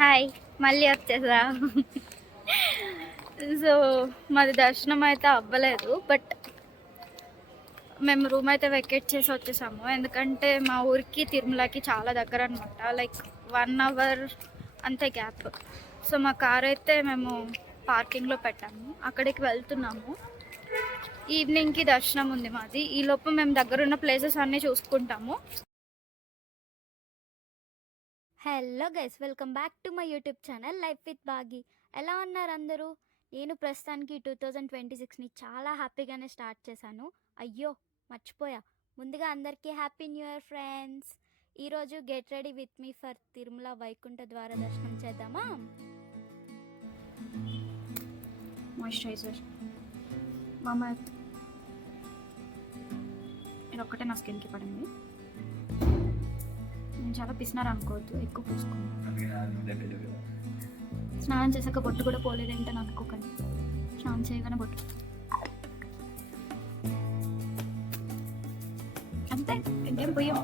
Hi, మళ్ళీ వచ్చేసా. So మాది దర్శనం అయితే అవ్వలేదు, బట్ మేము రూమ్ అయితే వెకేట్ చేసి వచ్చేసాము. ఎందుకంటే మా ఊరికి తిరుమలకి చాలా దగ్గర అనమాట, లైక్ 1 అవర్ అంతే గ్యాప్. సో మా కార్ అయితే మేము పార్కింగ్లో పెట్టాము, అక్కడికి వెళ్తున్నాము. ఈవినింగ్కి దర్శనం ఉంది మాది. ఈలోపు మేము దగ్గరున్న ప్లేసెస్ అన్నీ చూసుకుంటాము. Hello guys, welcome back to my YouTube channel life with Bagi. ఎలా ఉన్నారు అందరూ? నేను ప్రస్తుతానికి 2026ని చాలా హ్యాపీగానే స్టార్ట్ చేశాను. అయ్యో మర్చిపోయా, ముందుగా అందరికీ హ్యాపీ న్యూ ఇయర్ ఫ్రెండ్స్. ఈరోజు get ready with me for Tirumala Vaikuntha ద్వార దర్శనం చేద్దామా? మాయిశ్చరైజర్ మామ ఇది ఒక్కటే నా స్కిన్కి పడింది. నేను చాలా పిసినారు అనుకోవద్దు, ఎక్కువ పూసుకోండి. స్నానం చేసాక బొట్టు కూడా పోలేదేంటని అనుకోకండి, స్నానం చేయగానే బొట్టు అంతే, ఇంకేం పోయాం.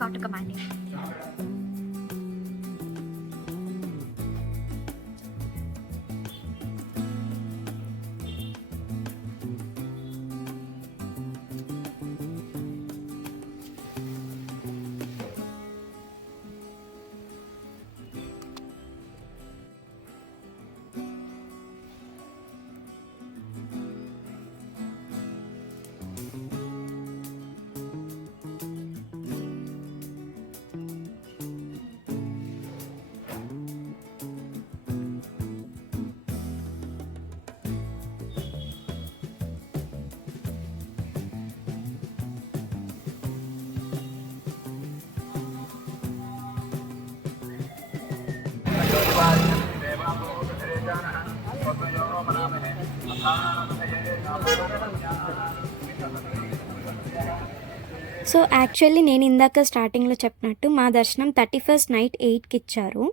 కాటుక మాండి సో యాక్చువల్లీ నేను ఇందాక స్టార్టింగ్లో చెప్పినట్టు మా దర్శనం 31st నైట్ 8కి ఇచ్చారు.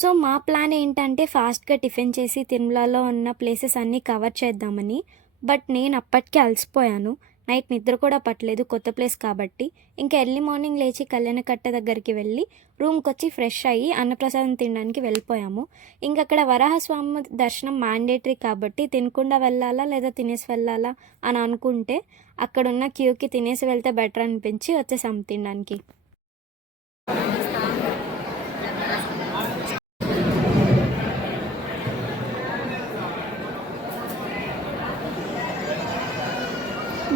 సో మా ప్లాన్ ఏంటంటే ఫాస్ట్గా టిఫిన్ చేసి తిరుమలలో ఉన్న ప్లేసెస్ అన్నీ కవర్ చేద్దామని. బట్ నేను అప్పటికే అలసిపోయాను, నైట్ నిద్ర కూడా పట్టలేదు, కొత్త ప్లేస్ కాబట్టి. ఇంకా ఎర్లీ మార్నింగ్ లేచి కళ్యాణకట్ట దగ్గరికి వెళ్ళి రూమ్కి వచ్చి ఫ్రెష్ అయ్యి అన్నప్రసాదం తినడానికి వెళ్ళిపోయాము. ఇంకక్కడ వరాహస్వామి దర్శనం మ్యాండేటరీ కాబట్టి తినకుండా వెళ్ళాలా లేదా తినేసి వెళ్ళాలా అని అనుకుంటే అక్కడున్న క్యూకి తినేసి వెళ్తే బెటర్ అనిపించి వచ్చేసాం తినడానికి.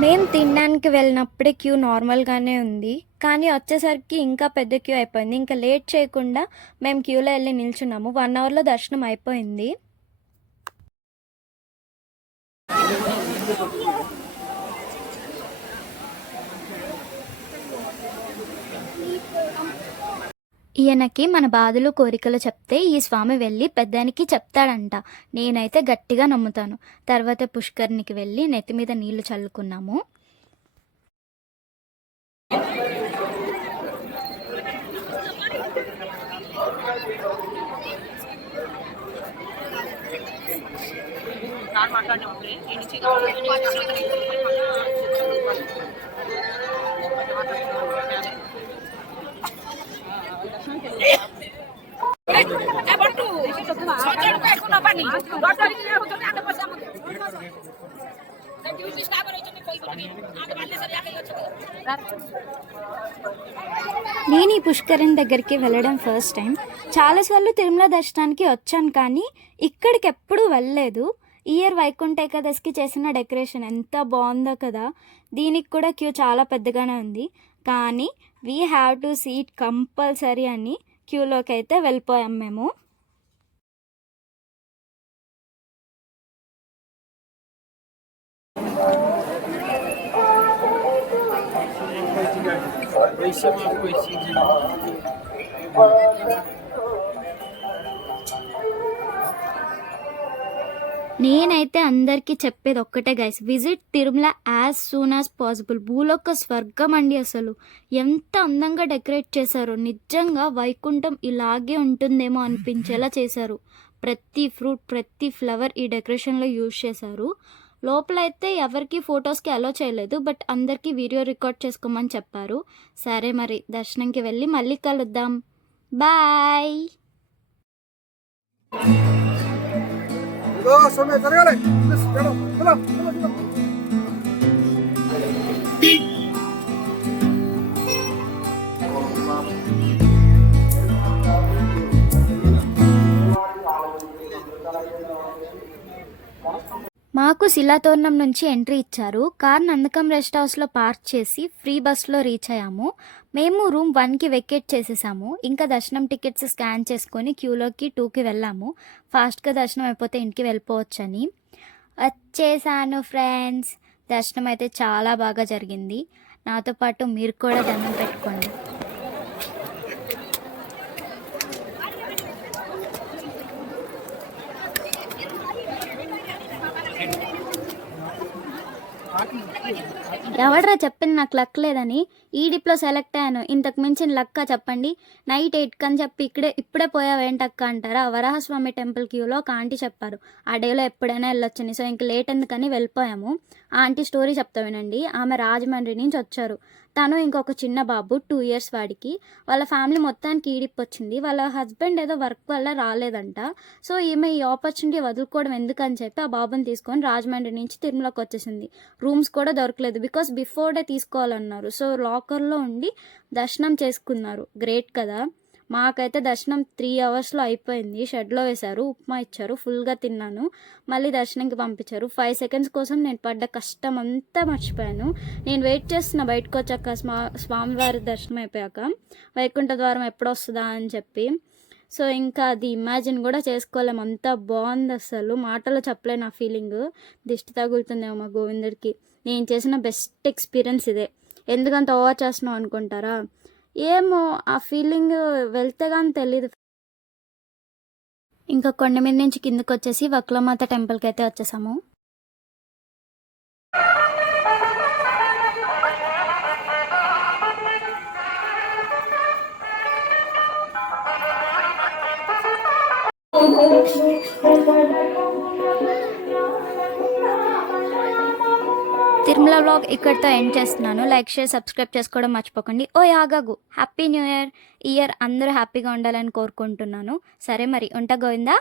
మేము తినడానికి వెళ్ళినప్పుడే క్యూ నార్మల్గానే ఉంది, కానీ వచ్చేసరికి ఇంకా పెద్ద క్యూ అయిపోయింది. ఇంకా లేట్ చేయకుండా మేము క్యూలో వెళ్ళి నిల్చున్నాము. 1 అవర్లో దర్శనం అయిపోయింది. ఈయనకి మన బాధలు కోరికలు చెప్తే ఈ స్వామి వెళ్ళి పెద్దానికి చెప్తాడంట. నేనైతే గట్టిగా నమ్ముతాను. తర్వాత పుష్కర్నికి వెళ్ళి నెత్తి మీద నీళ్లు చల్లుకున్నాము. నేను ఈ పుష్కరిణి దగ్గరికి వెళ్ళడం ఫస్ట్ టైం. చాలాసార్లు తిరుమల దర్శనానికి వచ్చాను, కానీ ఇక్కడికి ఎప్పుడూ వెళ్ళలేదు. ఇయర్ వైకుంఠ ఏకాదశికి చేసిన డెకరేషన్ ఎంత బాగుందో కదా. దీనికి కూడా క్యూ చాలా పెద్దగానే ఉంది, కానీ we have to seat compulsory అని క్యూలోకి అయితే వెళ్ళిపోయాం మేము. నేనైతే అందరికీ చెప్పేది ఒక్కటే guys, visit Tirumala as soon as possible. భూలోక స్వర్గం అండి, అసలు ఎంత అందంగా డెకరేట్ చేశారో. నిజంగా వైకుంఠం ఇలాగే ఉంటుందేమో అనిపించేలా చేశారు. ప్రతి ఫ్రూట్, ప్రతి ఫ్లవర్ ఈ డెకరేషన్లో యూజ్ చేశారు. లోపలైతే ఎవరికి ఫొటోస్‌కి అలో చేయలేదు. బట్ అందరికీ వీడియో రికార్డ్ చేసుకోమని చెప్పారు. సరే మరి దర్శనంకి వెళ్ళి మళ్ళీ కలుద్దాం. బాయ్. समय जరగాలి చలో చలో చలో మాకు శిలాతోరణం నుంచి ఎంట్రీ ఇచ్చారు. కార్ నందకం రెస్ట్ హౌస్లో పార్క్ చేసి ఫ్రీ బస్లో రీచ్ అయ్యాము. మేము రూమ్ 1కి వెకేట్ చేసేసాము. ఇంకా దర్శనం టికెట్స్ స్కాన్ చేసుకొని క్యూలోకి 2కి వెళ్ళాము. ఫాస్ట్గా దర్శనం అయిపోతే ఇంటికి వెళ్ళిపోవచ్చని. వచ్చేసాను ఫ్రెండ్స్. దర్శనం అయితే చాలా బాగా జరిగింది. నాతో పాటు మీరు కూడా దండం పెట్టుకోండి. ఎవడ్రా చెప్పింది నాకు లక్ లేదని? ఈ డిప్లో సెలెక్ట్ అయ్యాను. ఇంతకు మించిన లక్కా చెప్పండి? నైట్ 8 అని చెప్పి ఇప్పుడే పోయావేంటక్క అంటారా? వరాహస్వామి టెంపుల్ క్యూలో ఒక ఆంటీ చెప్పారు ఆ డేలో ఎప్పుడైనా వెళ్ళొచ్చని. సో ఇంక లేట్ ఎందుకని వెళ్ళిపోయాము. ఆ ఆంటీ స్టోరీ చెప్తా వినండి. ఆమె రాజమండ్రి నుంచి వచ్చారు. తను ఇంకొక చిన్న బాబు 2 ఇయర్స్ వాడికి. వాళ్ళ ఫ్యామిలీ మొత్తానికి ఈడిప్ వచ్చింది. వాళ్ళ హస్బెండ్ ఏదో వర్క్ వల్ల రాలేదంట. సో ఈమె ఈ ఆపర్చునిటీ వదులుకోవడం ఎందుకని చెప్పి ఆ బాబుని తీసుకొని రాజమండ్రి నుంచి తిరుమలకి వచ్చేసింది. రూమ్స్ కూడా దొరకలేదు. బికాస్ బిఫోర్ డే తీసుకోవాలన్నారు. సో లాకర్లో ఉండి దర్శనం చేసుకున్నారు. గ్రేట్ కదా. మాకైతే దర్శనం 3 అవర్స్లో అయిపోయింది. షెడ్లో వేశారు, ఉప్మా ఇచ్చారు, ఫుల్గా తిన్నాను. మళ్ళీ దర్శనంకి పంపించారు. 5 సెకండ్స్ కోసం నేను పడ్డ కష్టం అంతా మర్చిపోయాను. నేను వెయిట్ చేస్తున్న బయటకు వచ్చాక స్వామివారి దర్శనం అయిపోయాక వైకుంఠ ద్వారం ఎప్పుడు వస్తుందా అని చెప్పి. సో ఇంకా అది ఇమాజిన్ కూడా చేసుకోలేము. అంతా బాగుంది. అసలు మాటలో చెప్పలేను ఆ ఫీలింగ్. దిష్టి తగులుతుందేమో మా గోవిందుడికి. నేను చేసిన బెస్ట్ ఎక్స్పీరియన్స్ ఇదే. ఎందుకంత ఓవర్ చేస్తున్నావు అనుకుంటారా? ఏమో ఆ ఫీలింగ్ వెళ్తే కానీ తెలీదు. ఇంకా కొండ మీద నుంచి కిందకు వచ్చేసి వక్లమాత టెంపుల్కి అయితే వచ్చేసాము. తిరుమల వ్లాగ్ ఇక్కడితో ఎండ్ చేస్తున్నాను. లైక్, షేర్, సబ్స్క్రైబ్ చేసుకోవడం మర్చిపోకండి. ఓ ఆగాగు, హ్యాపీ న్యూ ఇయర్. అందరూ హ్యాపీగా ఉండాలని కోరుకుంటున్నాను. సరే మరి ఉంటా గోవిందా.